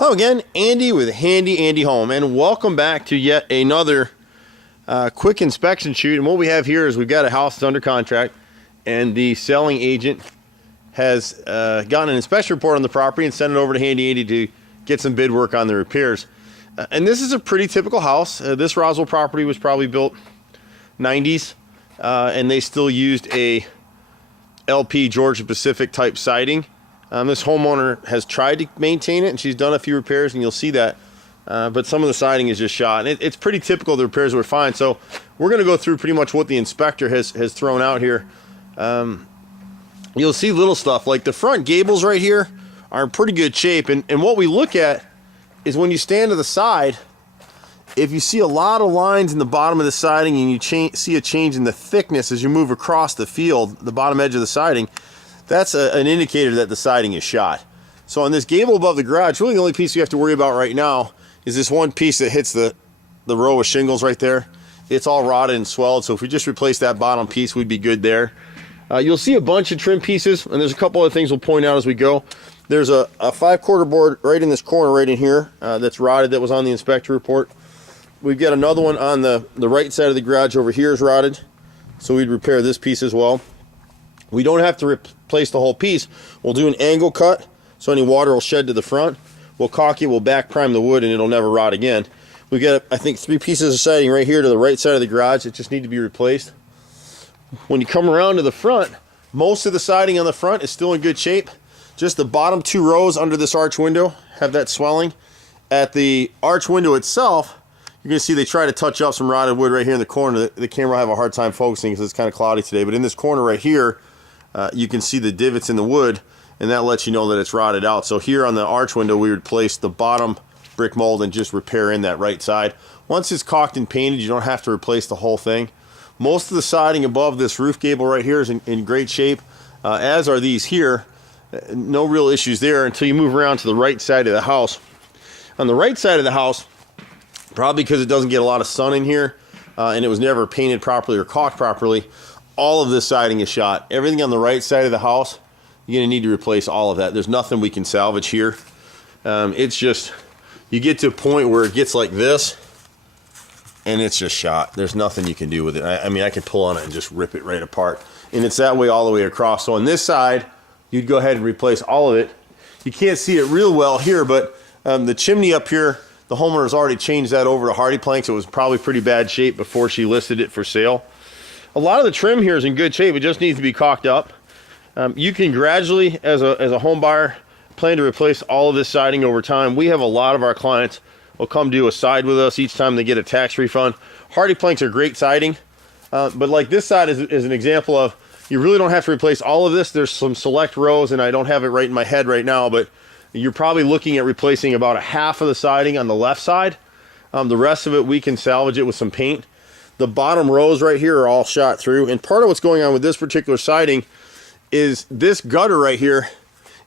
Hello again, Andy with Handy Andy Home, and welcome back to yet another quick inspection shoot. And what we have here is we've got a house that's under contract, and the selling agent has gotten an inspection report on the property and sent it over to Handy Andy to get some bid work on the repairs. And this is a pretty typical house. This Roswell property was probably built 90s, and they still used a LP Georgia Pacific type siding. This homeowner has tried to maintain it, and she's done a few repairs, and you'll see that. But some of the siding is just shot. And it's pretty typical. The repairs were fine. So we're going to go through pretty much what the inspector has thrown out here. You'll see little stuff like the front gables right here are in pretty good shape. And what we look at is when you stand to the side, if you see a lot of lines in the bottom of the siding and you see a change in the thickness as you move across the field, the bottom edge of the siding, that's an indicator that the siding is shot. So on this gable above the garage, really the only piece you have to worry about right now is this one piece that hits the row of shingles right there. It's all rotted and swelled, so if we just replace that bottom piece, we'd be good there. You'll see a bunch of trim pieces, and there's a couple other things we'll point out as we go. There's a 5/4 board right in this corner right in here that's rotted, that was on the inspector report. We've got another one on the right side of the garage over here is rotted, so we'd repair this piece as well. We don't have to replace the whole piece. We'll do an angle cut, so any water will shed to the front. We'll caulk it, we'll back prime the wood, and it'll never rot again. We've got, I think, 3 pieces of siding right here to the right side of the garage that just need to be replaced. When you come around to the front, most of the siding on the front is still in good shape. Just the bottom 2 rows under this arch window have that swelling. At the arch window itself, you're going to see they try to touch up some rotted wood right here in the corner. The camera will have a hard time focusing because it's kind of cloudy today, but in this corner right here, you can see the divots in the wood, and that lets you know that it's rotted out. So here on the arch window, we would place the bottom brick mold and just repair in that right side. Once it's caulked and painted, you don't have to replace the whole thing. Most of the siding above this roof gable right here is in great shape, as are these here. No real issues there until you move around to the right side of the house. On the right side of the house, probably because it doesn't get a lot of sun in here, and it was never painted properly or caulked properly, all of this siding is shot. Everything on the right side of the house, you're going to need to replace all of that. There's nothing we can salvage here. It's just, you get to a point where it gets like this, and it's just shot. There's nothing you can do with it. I mean, I could pull on it and just rip it right apart. And it's that way all the way across. So on this side, you'd go ahead and replace all of it. You can't see it real well here, but the chimney up here, the homeowner's already changed that over to hardy planks. It was probably pretty bad shape before she listed it for sale. A lot of the trim here is in good shape. It just needs to be caulked up. You can gradually, as a home buyer, plan to replace all of this siding over time. We have a lot of our clients will come do a side with us each time they get a tax refund. Hardy planks are great siding, but like this side is an example of, you really don't have to replace all of this. There's some select rows, and I don't have it right in my head right now, but you're probably looking at replacing about a half of the siding on the left side. The rest of it, we can salvage it with some paint. The bottom rows right here are all shot through, and part of what's going on with this particular siding is this gutter right here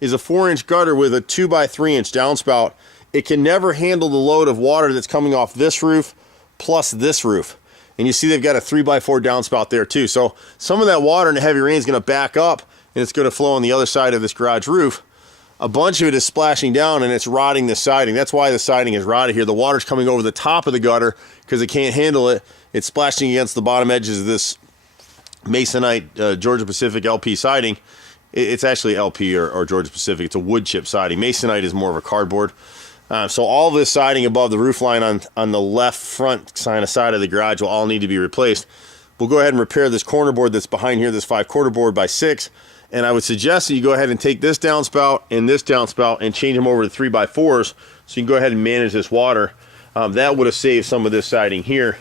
is a 4-inch gutter with a 2x3-inch downspout. It can never handle the load of water that's coming off this roof plus this roof. And you see they've got a 3x4 downspout there too. So some of that water in the heavy rain is going to back up, and it's going to flow on the other side of this garage roof. A bunch of it is splashing down, and it's rotting the siding. That's why the siding is rotted here. The water's coming over the top of the gutter because it can't handle it. It's splashing against the bottom edges of this Masonite Georgia Pacific LP siding. It's actually LP or Georgia Pacific. It's a wood chip siding. Masonite is more of a cardboard. So all this siding above the roof line on the left front side of the garage will all need to be replaced. We'll go ahead and repair this corner board that's behind here, this 5/4 board by 6. And I would suggest that you go ahead and take this downspout and change them over to 3x4s so you can go ahead and manage this water. That would have saved some of this siding here.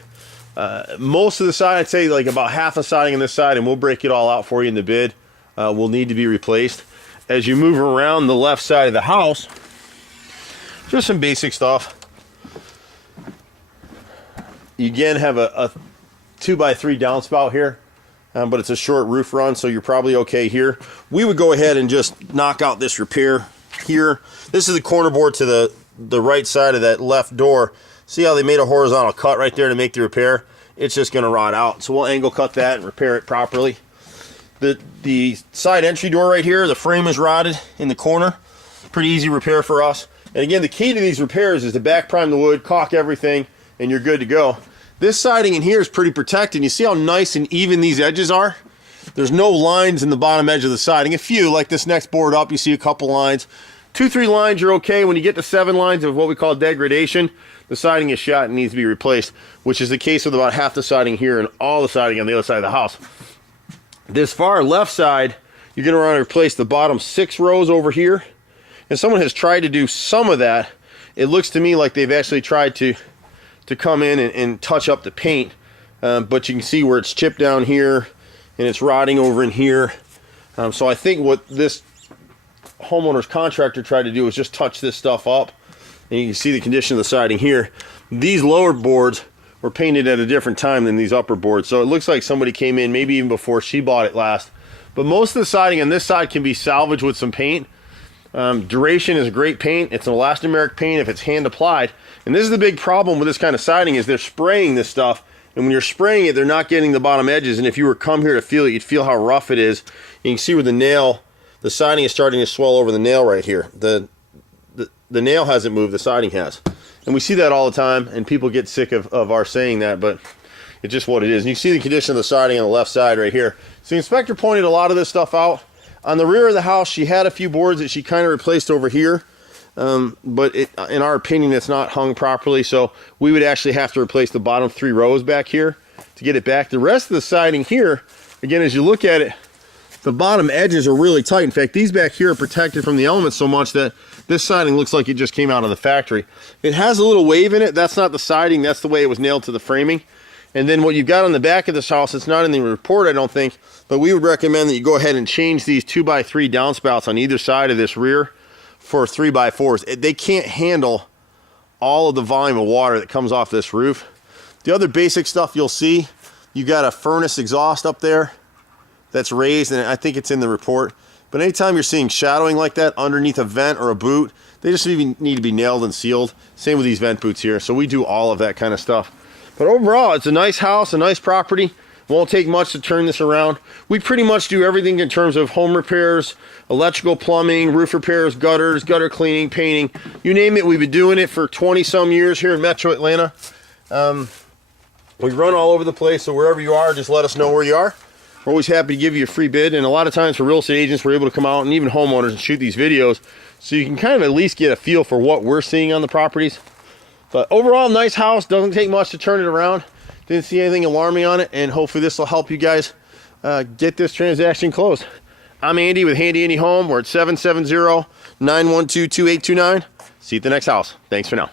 Most of the siding, I'd say like about half the siding on this side, and we'll break it all out for you in the bid, will need to be replaced. As you move around the left side of the house, just some basic stuff. You again have a 2x3 downspout here, but it's a short roof run, so you're probably okay here. We would go ahead and just knock out this repair here. This is the corner board to the right side of that left door. See how they made a horizontal cut right there to make the repair? It's just going to rot out. So we'll angle cut that and repair it properly. The side entry door right here, the frame is rotted in the corner. Pretty easy repair for us. And again, the key to these repairs is to back prime the wood, caulk everything, and you're good to go. This siding in here is pretty protected. You see how nice and even these edges are? There's no lines in the bottom edge of the siding. A few, like this next board up, you see a couple lines. 2-3 lines, you're okay. When you get to 7 lines of what we call degradation, the siding is shot and needs to be replaced, which is the case with about half the siding here and all the siding on the other side of the house. This far left side, you're going to want to replace the bottom 6 rows over here. And someone has tried to do some of that. It looks to me like they've actually tried to come in and touch up the paint. But you can see where it's chipped down here and it's rotting over in here. So I think what this homeowner's contractor tried to do is just touch this stuff up. And you can see the condition of the siding here. These lower boards were painted at a different time than these upper boards. So it looks like somebody came in maybe even before she bought it last. But most of the siding on this side can be salvaged with some paint. Duration is a great paint. It's an elastomeric paint if it's hand applied. And this is the big problem with this kind of siding is they're spraying this stuff. And when you're spraying it, they're not getting the bottom edges. And if you were come here to feel it, you'd feel how rough it is. You can see where the nail, the siding is starting to swell over the nail right here. The nail hasn't moved, the siding has. And we see that all the time, and people get sick of our saying that, but it's just what it is. And you see the condition of the siding on the left side right here. So the inspector pointed a lot of this stuff out. On the rear of the house, she had a few boards that she kind of replaced over here. But in our opinion, it's not hung properly, so we would actually have to replace the bottom 3 rows back here to get it back. The rest of the siding here, again, as you look at it, the bottom edges are really tight. In fact, these back here are protected from the elements so much that this siding looks like it just came out of the factory. It has a little wave in it. That's not the siding. That's the way it was nailed to the framing. And then what you've got on the back of this house, it's not in the report, I don't think, but we would recommend that you go ahead and change these 2x3 downspouts on either side of this rear for 3x4s. They can't handle all of the volume of water that comes off this roof. The other basic stuff you'll see, you got a furnace exhaust up there that's raised, and I think it's in the report. But anytime you're seeing shadowing like that underneath a vent or a boot, they just need to be nailed and sealed. Same with these vent boots here. So we do all of that kind of stuff. But overall, it's a nice house, a nice property. Won't take much to turn this around. We pretty much do everything in terms of home repairs, electrical, plumbing, roof repairs, gutters, gutter cleaning, painting. You name it, we've been doing it for 20-some years here in Metro Atlanta. We run all over the place, so wherever you are, just let us know where you are. We're always happy to give you a free bid, and a lot of times for real estate agents, we're able to come out and even homeowners and shoot these videos so you can kind of at least get a feel for what we're seeing on the properties. But overall, nice house. Doesn't take much to turn it around. Didn't see anything alarming on it, and hopefully this will help you guys get this transaction closed. I'm Andy with Handy Andy Home. We're at 770-912-2829. See you at the next house. Thanks for now.